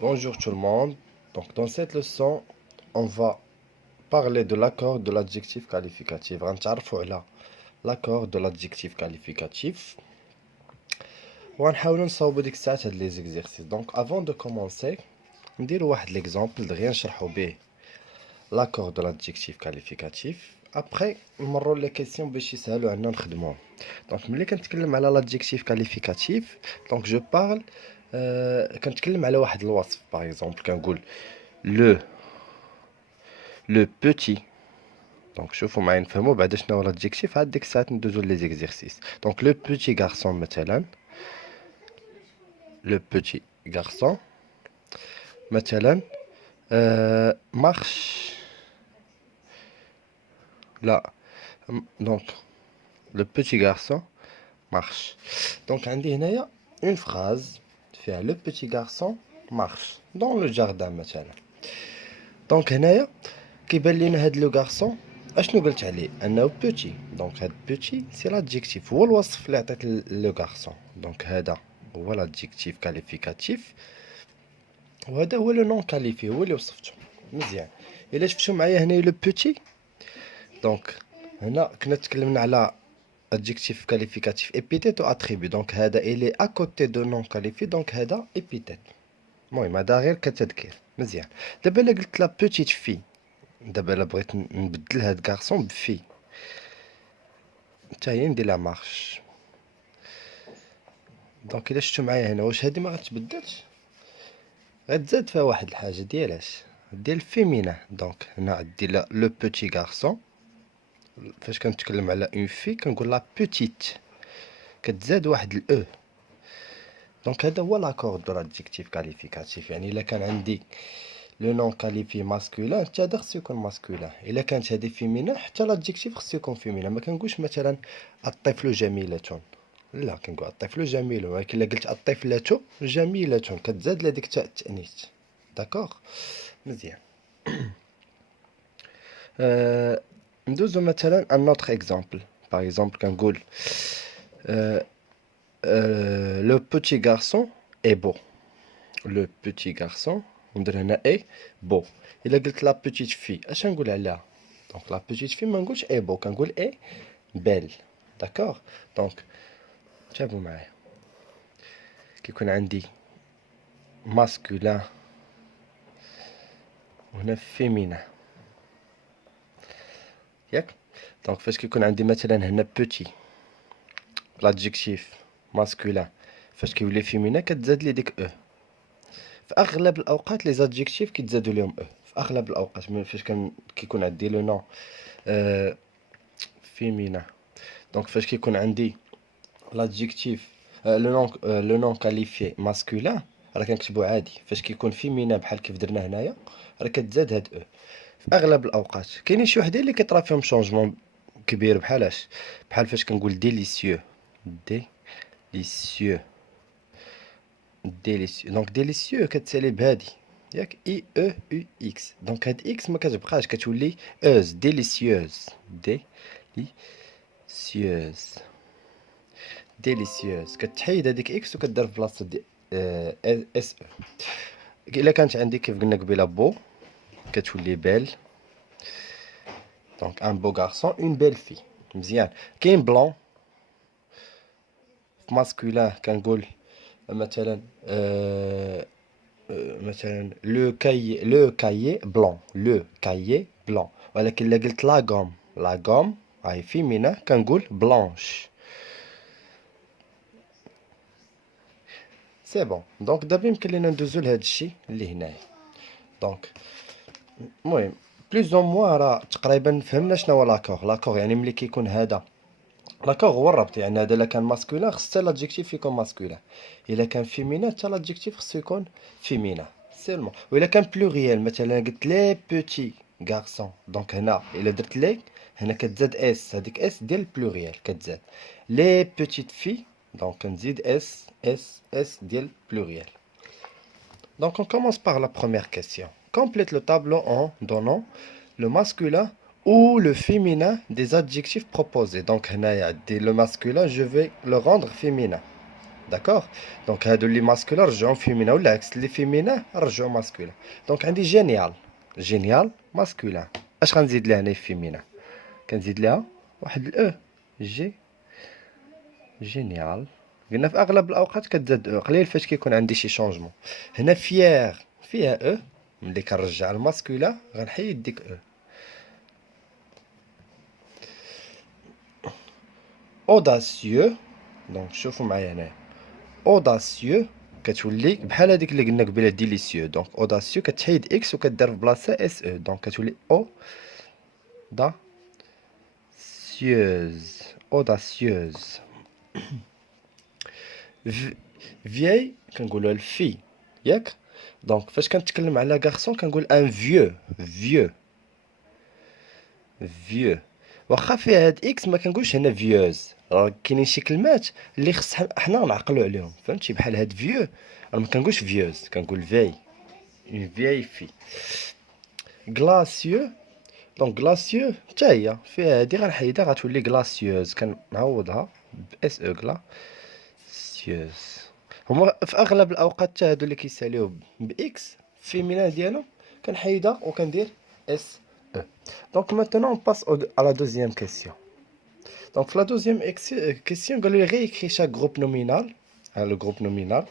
Bonjour tout le monde. Donc dans cette leçon, on va parler de l'accord de l'adjectif qualificatif. غنتعرفوا على l'accord de l'adjectif qualificatif. وغنحاولوا نصاوبوا ديك الساعات هاد لي زيكزيرسيس. Donc avant de commencer, نديروا واحد l'exemple دغيا نشرحوا به l'accord de l'adjectif qualificatif. Après نمروا لي كيسيون باش يسهلوا عنا نخدموهم. Donc ملي كنتكلم على l'adjectif qualificatif, donc je parle كنتكلم على واحد الوصف. Par exemple كنقول le petit. Donc شوفوا معايا نفهموا بعدا شنو هو l'adjectif. عاد ديك الساعات ندوزو لي زيكزيرسيس. Donc le petit garçon مثلا. Le petit garçon مثلا marche là. Donc le petit garçon marche. Donc عندي هنايا une phrase فيها le petit garçon marche dans le jardin مثلا. Donc هنايا كيبان لينا هاد لو غارسون اشنو قلت عليه انه بوتي. دونك هاد بوتي سي لادجيكتيف، هو الوصف اللي عطيت لو غارسون. دونك هذا هو لادجيكتيف كاليفيكاتيف وهذا هو لو نون كاليفي، هو اللي وصفته مزيان. الا شفتوا معايا هنا لو بوتي، دونك هنا كنا تكلمنا على adjectif qualificatif épithète ou attribut. Donc هذا il est à côté de non qualifié، دونك هذا épithète. المهم هذا غير كتذكير مزيان. دابا الا قلت لا بوتيت في، دابا الا بغيت نبدل هاد كارسون بفي، حتى هي ندير لها مارش. دونك الا شفتو معايا هنا، واش هادي ما غتبدلش؟ غتزاد فيها واحد الحاجه ديالاش ديال فيمينا. دونك هنا عندي لا لو بوتي غارسون، فاش كنتكلم على اون في كنقول لا بوتيت، كتزاد واحد الاو. دونك هذا هو لاكور دو لادجيكتيف كاليفيكاتيف. يعني الا كان عندي لو نون كاليفي ماسكولين، حتى هذا خصو يكون ماسكولين. الا كانت هذه فيمينا، حتى لادجيكتيف خصو يكون فيمينا. ما كنقولش مثلا الطفل جميلة، لا كنقول الطفل جميل. ولكن الا قلت الطفلة جميلة كتزاد لهاديك تاء التأنيث. داكوغ مزيان. ندوزو مثلا ان اوتر اكزامبل. باغ اكزومبل كنقول لو بوتي غارسون اي بو. لو بوتي غارسون ندير هنا اي بو. الا قلت لا بوتيت في اش نقول عليها؟ دونك لا بوتيت في ما نقولش اي بو، كنقول اي بيل. داكوغ. دونك تابعوا معايا، كيكون عندي ماسكولين وهنا فيمينا، ياك؟ دونك فاش كيكون عندي مثلا هنا بوتي لادجيكتيف ماسكولين، فاش كيولي فيمينا كتزاد لي ديك او. في اغلب الاوقات لي زادجيكتيف كيتزادوا لهم او، في اغلب الاوقات فاش كيكون عندي لو نون فيمينا. دونك فاش كيكون عندي لادجيكتيف لو نون كاليفي ماسكولين، راه كنكتبو عادي. فاش كيكون فيمينا بحال كيف درنا هنايا، راه كتزاد هاد او. في اغلب الاوقات كاينين شي وحدين اللي كيطرا فيهم شونجمون كبير، بحالاش؟ بحال فاش كنقول ديليسيو. ديليسيو ديليسيو. دونك ديليسيو كتسالي بهادي، ياك؟ اي او يو اكس. دونك هاد اكس ما كتبقاش، كتولي اوز. ديليسيوز. ديليسيوز ديليسيوز. كتحيد هذيك اكس وكدير في بلاصه دي اس او. الا كانت عندي كيف قلنا قبيله بو، كتولي بيل. دونك ان بو غارسون، اون بيل في. مزيان. كاين بلون في ماسكولين، كنقول مثلا مثلا لو كايي بلون. لو كايي بلون. ولكن الا قلت لا غوم، لا غوم هاي فيمينا، كنقول بلونش. سي بون. دونك دابا يمكن لينا ندوزو لهاد الشيء اللي هنايا. دونك المهم بلوز او موان راه تقريبا فهمنا شنو هو لاكور. لاكور يعني ملي كيكون هذا لاكور هو الربط. يعني هذا الا كان ماسكولين خص حتى لادجيكتيف يكون ماسكولين، الا كان فيمينا حتى لادجيكتيف خصو يكون فيمينا سيلمون. والا كان بلوريال مثلا قلت لي بوتي غارسون، دونك هنا الا درت لي هنا كتزاد اس، هذيك اس ديال بلوريال كتزاد. لي بوتيت في، دونك كنزيد اس ديال pluriel. Donc on commence par la première question. Complète le tableau en donnant le masculin ou le féminin des adjectifs proposés. Donc هنايا دي le masculin, je vais le rendre féminin. d'accord. Donc هادو اللي ماسكولا رجعوا فيمينا ولا عكس اللي فيمينا رجعوا ماسكولا. دونك عندي جينيال، جينيال ماسكولا. اش غنزيد لها هنا في فيمينا؟ كنزيد لها واحد الاو، جي جينيال. قلنا في اغلب الاوقات كتزاد او، قليل فاش كيكون عندي شي شونجمون. هنا فيير فيها او، ملي كنرجع الماسكولا غنحيد ديك او. اوداسيو، دونك شوفوا معايا هنا اوداسيو كتولي بحال هذيك اللي قلنا قبيله ديليسيو. دونك اوداسيو كتحيد اكس وكدار في بلاصه اس او، دونك كتولي او دا سيوز، اوداسيوز. فيي كنقولوا الفي ياك. دونك فاش كنتكلم على غارسون كنقول ان فيو، فيو فيو. واخا فيها هاد اكس ما كنقولش هنا فيوز، راه كاينين شي كلمات اللي خص حنا نعقلوا عليهم، فهمتي؟ بحال هاد فيو انا ما كنقولش فيوز، كنقول في، اون فيي في. غلاسيو، دونك غلاسيو حتى هي فيها هادي غنحيدها غتولي غلاسيوز، كنعوضها باس او غلاسيوز. هما في اغلب الاوقات حتى هادو اللي كيساليو باكس فيمينا ديالهم كنحيدها وكندير اس او. دونك maintenant on passe à la deuxième question. Donc la deuxième question قالوا لي غير écrit chaque groupe nominal. Le groupe nominal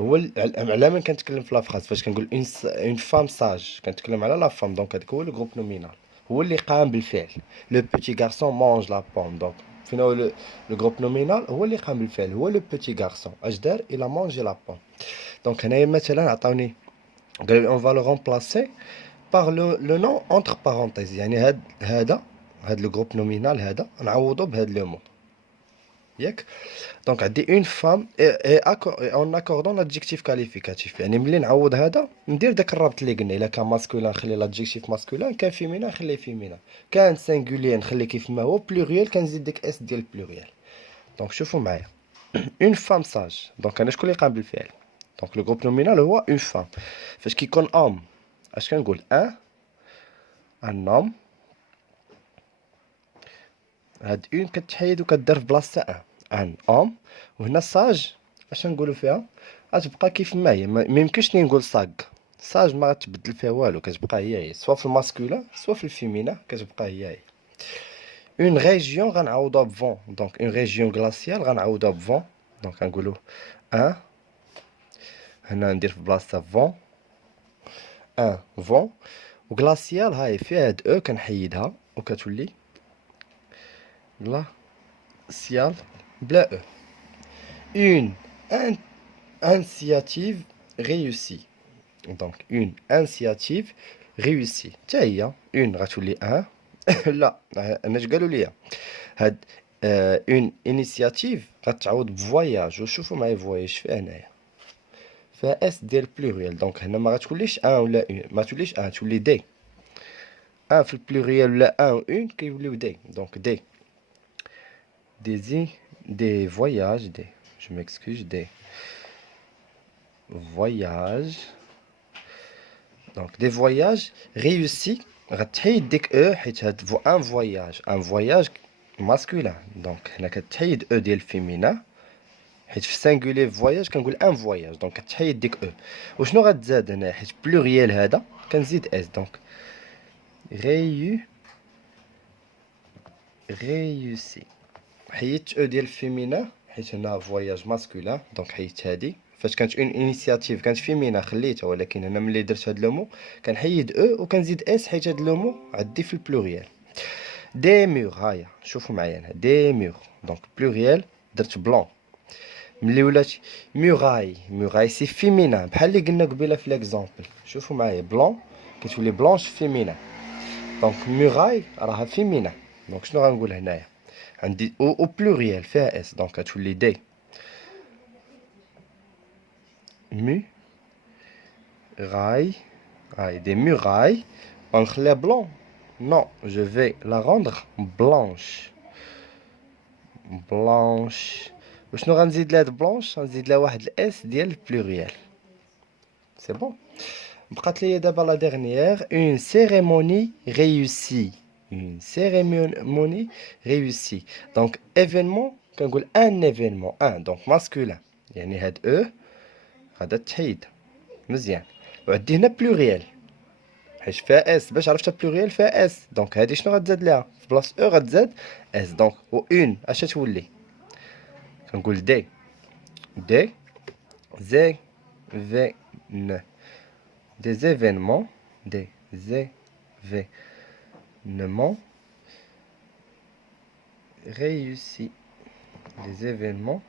هو على من كنتكلم في لافراز فاش كنقول اون فام ساج كنتكلم على لا فام. دونك هذاك هو لو جروب نومينال، هو اللي قام بالفعل. لو بوتي غارسون مونج لا بوم. دونك فين هو لو جروب نومينال؟ هو اللي قام بالفعل، هو لو بوتي غارسون. اش دار؟ الى مونجي لا بوم. دونك هنايا مثلا عطاوني قالوا لي اون فا لو رومبلاسي بار لو نون اونتر بارونتيز، يعني هاد لو جروب نومينال هذا نعوضو بهاد لو مون ياك. دونك عندي اون فام اون اكوردون لادجيكتيف كاليفيكاتيف، يعني ملي نعوض هذا ندير داك الربط اللي قلنا. الا كان ماسكولين نخلي لادجيكتيف ماسكولين، كان فيمينا نخليه فيمينا، كان سينغولير نخليه كيف ما هو، بلوريال كنزيد ديك اس ديال بلوريال. دونك شوفوا معايا اون فام ساج. دونك انا شكون اللي قام بالفعل؟ دونك لو جروب نومينال هو اون فام. فاش كيكون ام اش كنقول؟ ان ام. هاد اون كتحيد وكدار في بلاصتها ان ام. وهنا ساج اش نقولوا فيها؟ غتبقى كيف ما هي، ما يمكنش نقول صاغ. ساج ما غتبدل فيها والو، كتبقى هي سوا في الماسكولا سوا في الفيمينا، كتبقى هي. اون ريجيون غنعوضها بفون. دونك اون ريجيون غلاسيال غنعوضها بفون. دونك غنقولوا ان، هنا ندير في بلاصتها فون، ان فون. وغلاسيال هاي فيها هاد او كنحيدها وكتولي غلاسيال بلا او. Une initiative réussie. Donc, une initiative réussie. حتى هي une غتولي ان. لا انا اش قالوا لي هاد اون انيسياتيف غتعوض بفواياج. وشوفوا معايا فواياج فيها هنايا فيها اس ديال بلوريال. دونك هنا ما غتوليش ان ولا اون، ما توليش ان، تولي دي. ان في البلوريال ولا ان و اون كيوليو دي. دونك دي دي فواياج، دي je m'excuse, des voyages. Donc des voyages réussis. غتحيد ديك او حيت هاد ان فواياج، ان فواياج ماسكولين. دونك هنا كتحيد او ديال الفيمينا حيت في سانغولي فواياج كنقول ان فواياج. دونك كتحيد ديك او. وشنو غتزاد هنا حيت بلوريال هذا كنزيد اس. دونك réussi. حيدت او ديال الفيمينا حيت هنا فواياج ماسكولين. دونك حيدت هادي. فاش كانت اون انيسياتيف كانت فيمينا خليتها، ولكن هنا ملي درت هاد لو مو كنحيد او وكنزيد اس حيت هاد لو مو عندي في البلوريال. دي مور، هاهي شوفوا معايا هنا دي مور. دونك بلوريال درت بلون. ملي ولات موراي، موراي سي فيمينا بحال اللي قلنا قبيله في ليكزامبل. شوفوا معايا بلون كتولي بلونش فيمينا. دونك موراي راها فيمينا. دونك شنو غنقول هنايا؟ عندي او بلوريال فيها اس. دونك غتولي دي murailles, des murailles. On les blanc. Non, je vais la rendre blanche. Blanche. وشنو غنزيد لها بلونش؟ غنزيد لها واحد الاس ديال البلوريال. سي بون. بقات لي دابا لا ديرنيير اون سيريموني ريوسي. اون سيريموني ريوسي. دونك ايفينمون كنقول ان ايفينمون، ان دونك ماسكولين. يعني هاد او غادا تحيد مزيان. وعندي هنا بلوريال حيت فيها اس، باش عرفت بلوريال فيها اس، دونك هادي شنو غتزاد ليها في بلاصه او غتزاد اس. دونك و اون اش تولي؟ كنقول دي زي في ن des événements réussis. Des événements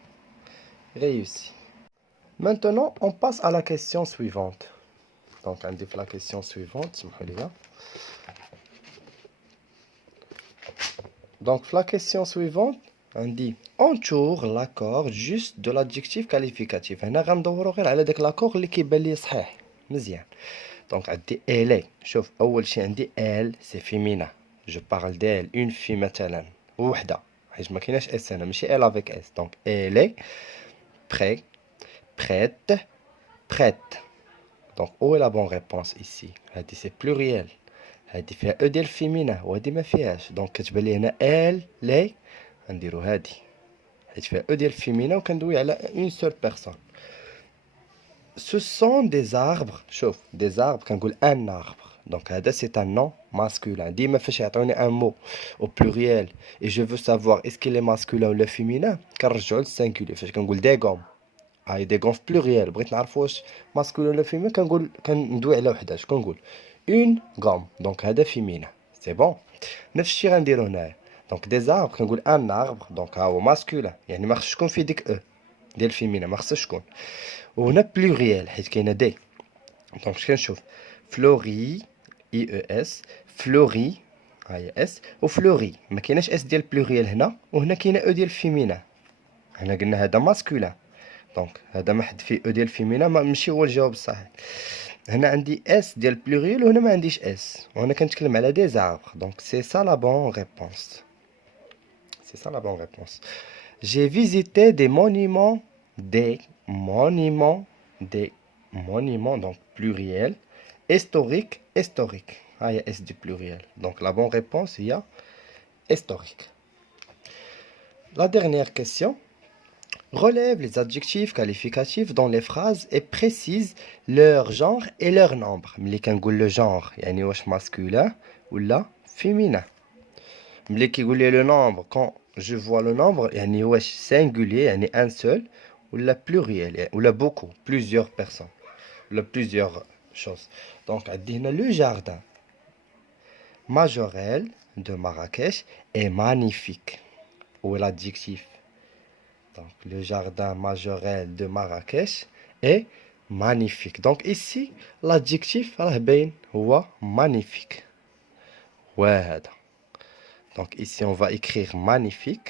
réussis. Maintenant, on passe à la question suivante. Donc, on dit la question suivante. Donc, la question suivante, on dit entoure l'accord juste de l'adjectif qualificatif. On a l'accord qui est صحيح. مزيان. Donc, on dit elle est. شوف أول شيء عندي elle c'est féminin. Je parle d'elle, une fille مثلا وحدة. حيت ما كايناش اس هنا ماشي elle avec s. Donc, elle est prêt, prête. Donc, où est la bonne réponse ici? هادي c'est pluriel. هادي فيها او ديال féminin وهادي ما فيهاش. Donc, كتبان لي هنا elle les غنديرو هادي حيت فيها او ديال féminin وكندوي على une seule personne. Ce sont des arbres. شوف des arbres كنقول un arbre. Donc هذا c'est un nom masculin. ديما فاش يعطوني un mot au pluriel et je veux savoir est-ce qu'il est masculin ou le féminin كنرجعو للسينغولير. فاش كنقول des gommes هاي des gommes pluriel بغيت نعرف واش masculin ولا féminin كندوي على وحده. اش كنقول une gomme. Donc هذا féminin. C'est bon. نفس الشيء غنديرو هنايا. Donc des arbres كنقول un arbre. Donc ها هو masculin يعني ما خصش تكون فيه ديك او ديال féminin ما خصش تكون. وهنا بلوريال حيت كاينه دي. دونك اش كنشوف فلوري اي او اس فلوري هاي اس وفلوري ما كايناش اس ديال بلوريال هنا وهنا كاينه او ديال فيمينا. هنا قلنا هذا ماسكولين دونك هذا ما حد فيه او ديال فيمينا ماشي هو الجواب الصحيح. هنا عندي اس ديال بلوريال وهنا ما عنديش اس وهنا كنتكلم على دي زاربر. دونك سي سا لا بون ريبونس. سي سا لا بون ريبونس. J'ai visité des monuments donc pluriel, historique. Ah, il y a S du pluriel. Donc la bonne réponse, il y a historique. La dernière question. Relève les adjectifs qualificatifs dans les phrases et précise leur genre et leur nombre. ملي كنقول le genre يعني واش masculin ولا féminin. ملي كيقول لي le nombre quand je vois le nombre يعني واش singulier يعني un seul ou la pluriel ou la beaucoup plusieurs personnes ou plusieurs choses. Donc le jardin majorel de Marrakech est magnifique. Où est l'adjectif? Donc le jardin majorel de Marrakech est magnifique. Donc ici l'adjectif راه باين هو magnifique. Ouais. Donc ici on va écrire magnifique.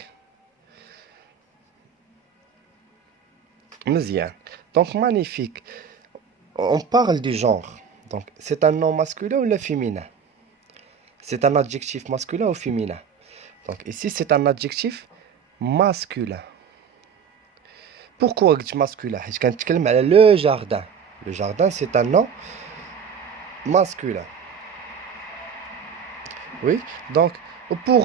Mzien. Donc magnifique. On parle du genre. Donc c'est un nom masculin ou le féminin? C'est un adjectif masculin ou féminin? Donc ici c'est un adjectif masculin. Pourquoi masculin? Parce qu'on parle على le jardin. Le jardin c'est un nom masculin. Oui. Donc pour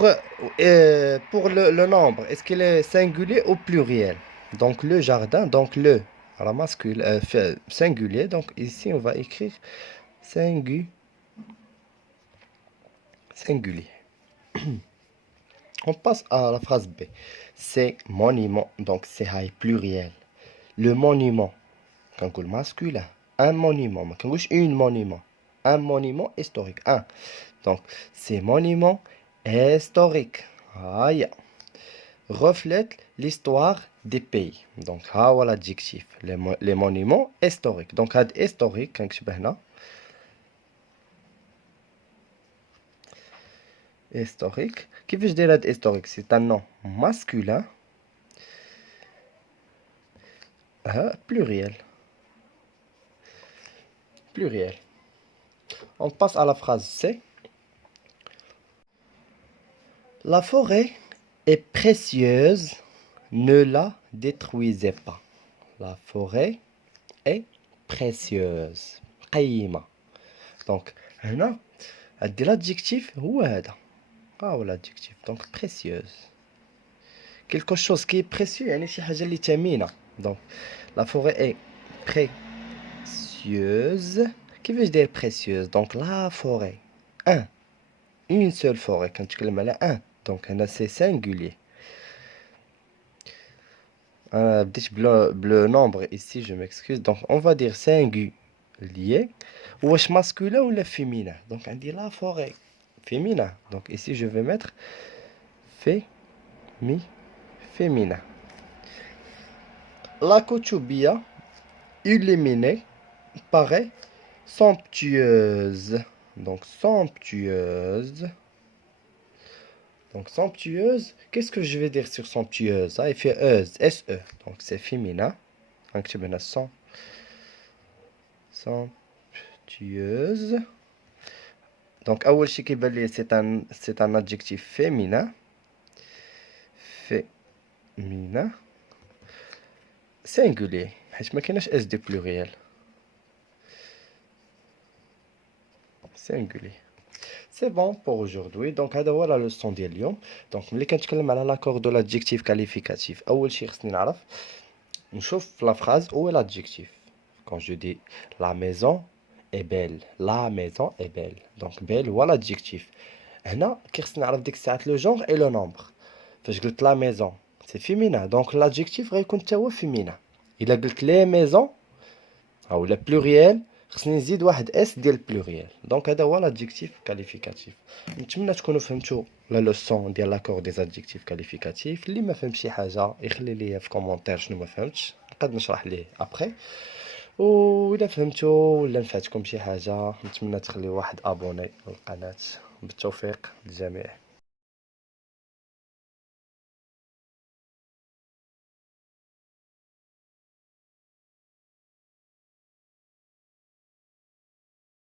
le nombre, est-ce qu'il est singulier ou pluriel? Donc le jardin, donc le alors masculin singulier. Donc ici on va écrire singulier. On passe à la phrase B. C'est monument, donc c'est pluriel. Le monument, quand on masculin, un monument, quand on une monument, un monument historique, un. Donc c'est monument historique. Aïe. Reflète l'histoire des pays. Donc ها l'adjectif les monuments historiques. Donc هاد historique كنكتب هنا historique. كيفاش داير هاد historique? C'est un nom masculin pluriel. On passe à la phrase C. La forêt est précieuse, ne la détruisez pas. La forêt est précieuse. قيمة. Donc هنا عندي l'adjectif هو هذا. هو l'adjectif. Donc précieuse. Quelque chose qui est précieux يعني شي حاجة اللي ثمينة. Donc La forêt est précieuse. Qui veut dire précieuse? Donc la forêt. Un. Une seule forêt. Quand tu dis un. Donc c'est singulier. Le nombre ici, je m'excuse. Donc on va dire singulier. Ou est-ce masculin ou le féminin? Donc on dit la forêt. Féminin. Donc ici je vais mettre féminin. La coutubia illuminée paraît somptueuse. Donc somptueuse. Donc somptueuse, qu'est-ce que je vais dire sur somptueuse? Ah, il fait euse, S-E. Donc c'est féminin. Donc tu mets somptueuse. Donc أول شيء كيبان لي c'est un adjectif féminin. Féminin. Singulier. حيت ما كايناش اس دي pluriel. Singulier. C'est bon pour aujourd'hui. Donc هذا هو la leçon ديال اليوم. Donc ملي كنتكلم على l'accord de l'adjectif qualificatif أول شيء خصني نعرف نشوف la phrase où est l'adjectif. Quand je dis la maison est belle, la maison est belle. Donc belle هو l'adjectif. هنا خصني نعرف ديك الساعات le genre et le nombre. فاش قلت la maison c'est féminin. Donc l'adjectif غيكون حتى هو féminin. إلا قلت les maisons أو le pluriel خصني نزيد واحد اس ديال البلوريال. دونك هذا هو لادجيكتيف كاليفيكاتيف. نتمنى تكونوا فهمتوا لا لوسون ديال لاكور دي زادجيكتيف كاليفيكاتيف. اللي ما فهم شي حاجه يخلي لي في كومونتير شنو ما فهمتش، نقدر نشرح ليه ابري. واذا فهمتوا ولا نفعتكم شي حاجه نتمنى تخليوا واحد ابوني للقناه. بالتوفيق للجميع.